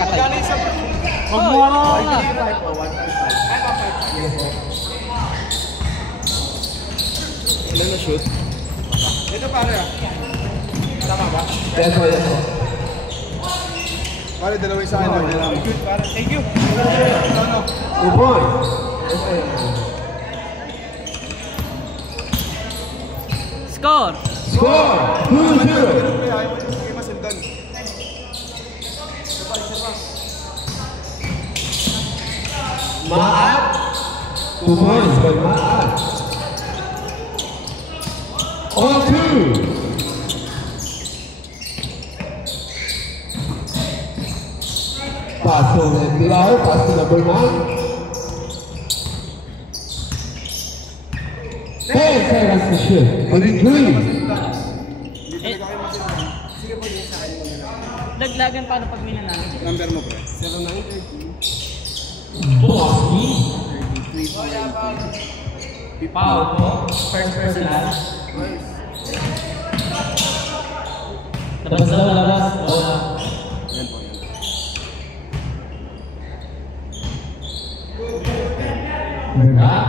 nakatay. Huwag mo ano na. Ilan na shoot? Ito pare ah. Tama ba? Yes po, yes po. Pare, dalawin sa akin. Good, pare. Thank you. 2 points. Score! Score 2-0. Maat 2 points by Maat. On 2. Pass to Bilal, pass to number 9. 10 seconds to shoot. 23. Daglagan paano pag minanalo? Number mo pre? 0930. Boski. Foul po. First personal. Labas daw, labas. Bola. Yan po, yan.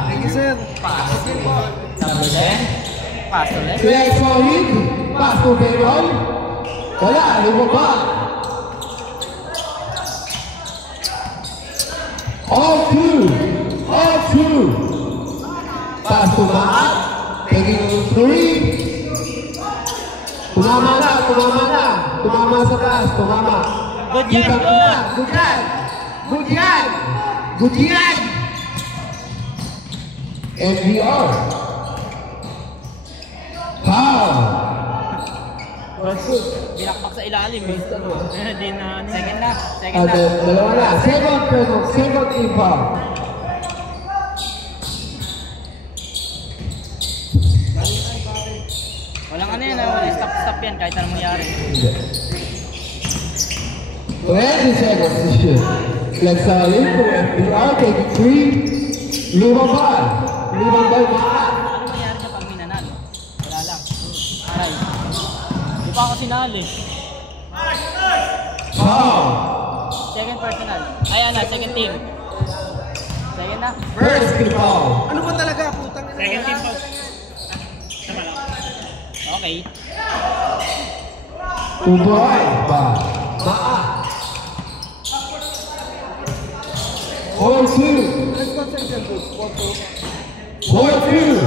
Thank you, sir. Pass. Number 10. Pass ulit. Select solid. Pass to Beron. Wala, lumaba. All two. All two. Pass to Maat. Taking 3. Tumama na, tumama na. Tumama sa taas, tumama. Good yan, good. Good yan. Good yan. Good yan. NVR. Foul. Binakbak sa ilalim eh. Hindi na. Second na. Second na. Dalawa na. Second team foul. Walang ano yan. Walang stop yan kahit anong mangyari. 20 seconds to shoot. Let's in for FBR. Take 3. Lumabal. Lumabal Maat. Anong mangyari niya pag minanalo? Wala lang. Aray. Di pa ako sinali. Foul. Second personal. Ayan na, second team. Second na. First team foul. Ano ba talaga putang? Second team po. Okay. 2 points by Maat. 4-2. 4-2.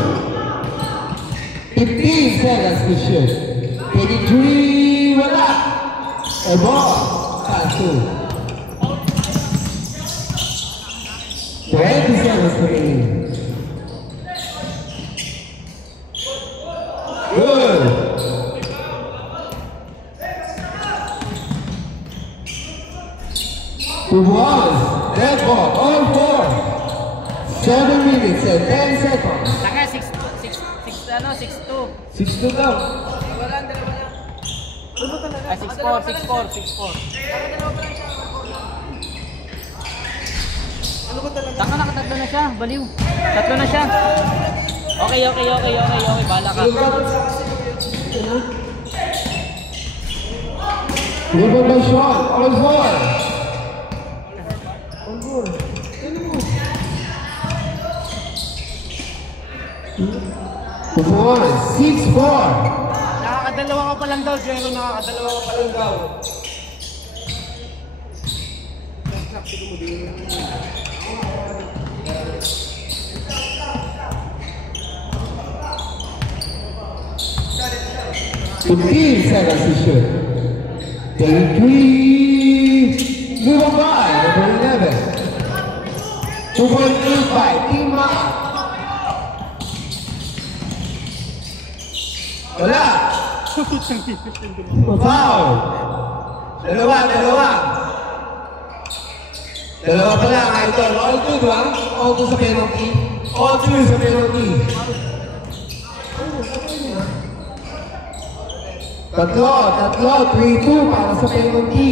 15 seconds to shoot. Taking 3. Wala. A ball. Pass 2. 20 seconds remaining. Good. Two balls. Dead ball. All 4. 7 minutes and 10 seconds. Saka 6-2. 6-2 daw. Ay, 6-4. Taka nakatatlo na siya, baliw. Tatlo na siya. Okay. Bala ka. Dribble by Sean. All 4. 6-4. Nakakadalawa ka pa lang daw, Jero. Nakakadalawa ka pa lang daw. Fifteen seconds to shoot. Take 3. Move on by number 11. 2.8 by Team Maat. Wala. Foul. Dalawa. Dalawa pa lang, idol. All 2, diba? All 2 sa penalty. All 2 sa penalty. Tatlo. 3-2 para sa penalty.